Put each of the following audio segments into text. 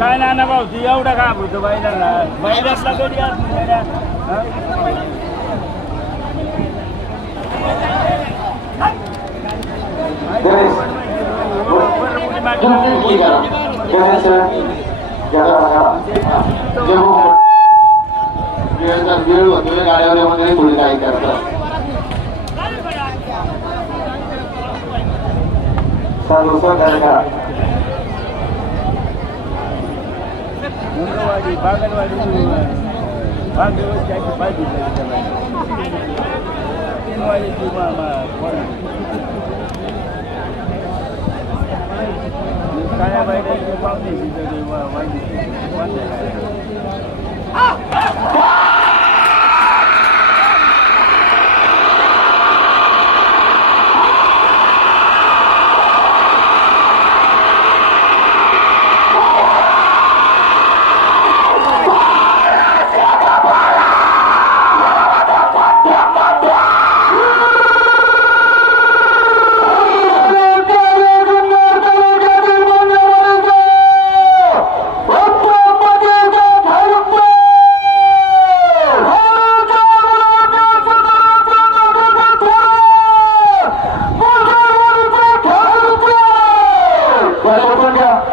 काय ना ना भाऊ ती एवढा का होतो बैलाला बैलातला कधी गणेश गाड्यावर वगैरे थोडी काय करतात bunga wali, bagan wali, bagan wali, saya ke pagi saya kita lagi. Ini wali. Saya baik baik ke pagi, kita di wali.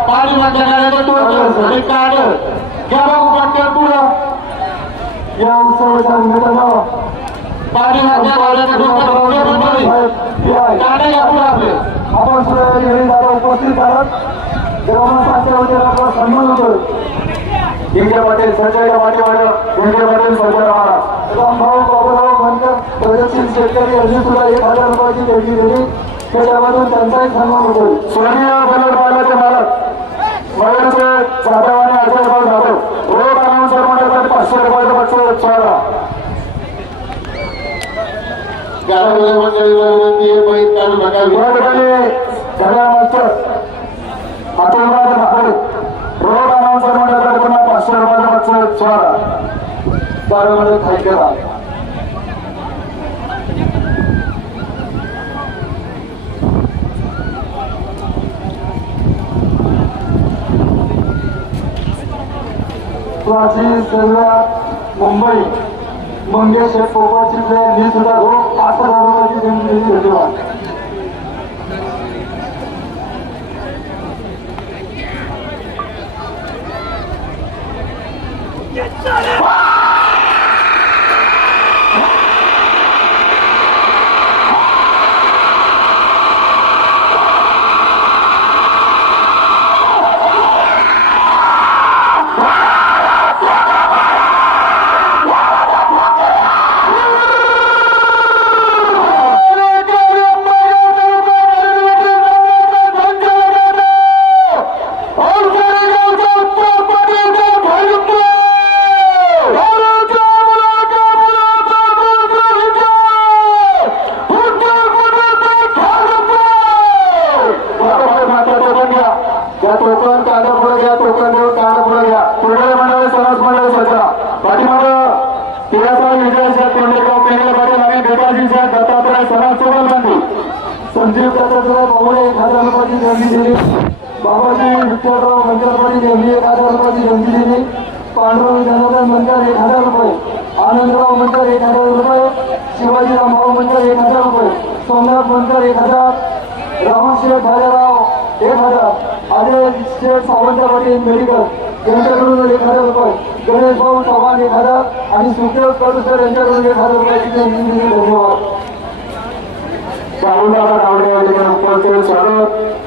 पाणी गाड्याचं तोडलं हे काढ घ्या बाबू पटकन पुढं या उत्सवाच्या निमित्तानं पाणी माझ्या गाड्याचं तोडलं गाड्या घ्या पुढं आपले. आपण सगळे दादा उपस्थित आहात ग्रामस्थांच्या वतीने आपला सन्मान होतोय. इंडिया पाटील संजय पाटील इंडिया पाटील संजय महाराज रामभाऊ बाबूराव बनकर प्रगतशील शेतकरी यांनी सुद्धा एक हजार रुपयाची देणगी दिली त्याच्यामधून त्यांचाही सन्मान होतोय. स्वर्गीय बनोद बालाचे मालक मयूरचे जाधव आणि अजय भाऊ जाधव रोड अनाउन्सर मंडळासाठी पाचशे रुपयाचं बक्षीस सोडा या ठिकाणी घड्याळ master Atulraj Thackeray road announcer मंडळासाठी पुन्हा पाचशे रुपयाचं बक्षीस सोडा. त्यावेळेमध्ये खाई केला प्राचीन सेवा मुंबई मंगेश हे पोपाची प्लेअर ही सुद्धा रोख पाच हजार धन्यवाद Get started! रुपयाची बाबाजी विठ्ठलराव मंगलपती देवली एक हजार रुपयाची देणगी दिली. पांडुरंग जनार्दन मंदिर एक हजार रुपये आनंदराव मंदिर एक हजार रुपये शिवाजीराव भाऊ मंदिर एक हजार रुपये सोमनाथ मंदिर एक हजार राहुल शेठ भालेराव एक हजार अजय शेठ सावंतवाडी मेडिकल यांच्याकडून एक हजार रुपये गणेश भाऊ चव्हाण एक हजार आणि सुखदेव कडूसर यांच्याकडून एक हजार रुपयाची देणगी दिली. धन्यवाद. सावंतदादा गावडे यांच्याकडे उपस्थित स्वागत.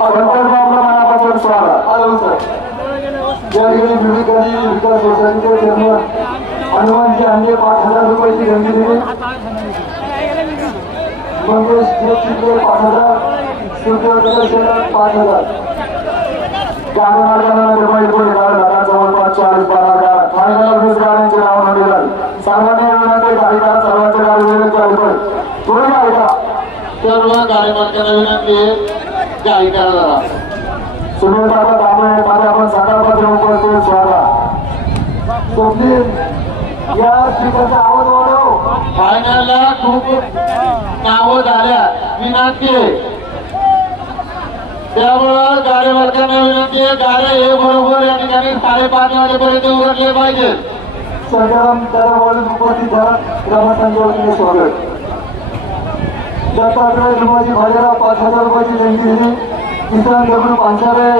संतोष शेठ स्वागत. या ठिकाणी विकास सोसायटीचे हनुमानजी अंडे पाच हजार रुपयाची देणगी दिली. मंगेश चित्रे पाच हजार. पाच हजार. निर्माण झाला. जवळपास चाळीस बारा गाड्या वीस नाव नोंदले सर्वांनी विनंती गाडी करा सर्व कार्यकर्त्यांना विनंती आहे गाडी करा सुनील दादा आपण सकाळपासून उपस्थित स्वप्नील या स्पीकरचा आवाज वाढव. फायनलला खूप नावं झाल्या. विनंती त्यामुळं गाडी मालकांना विनंती आहे गाड्या हे बरोबर या ठिकाणी साडेपाच वाजेपर्यंत उघडले पाहिजे. संचालन त्याला उपस्थित झाला. ग्रामस्थांच्या वतीने स्वागत. दत्तात्रय लिंबाची भाजीला पाच हजार रुपयाची देणगी दिली किसान दगडू पानसारे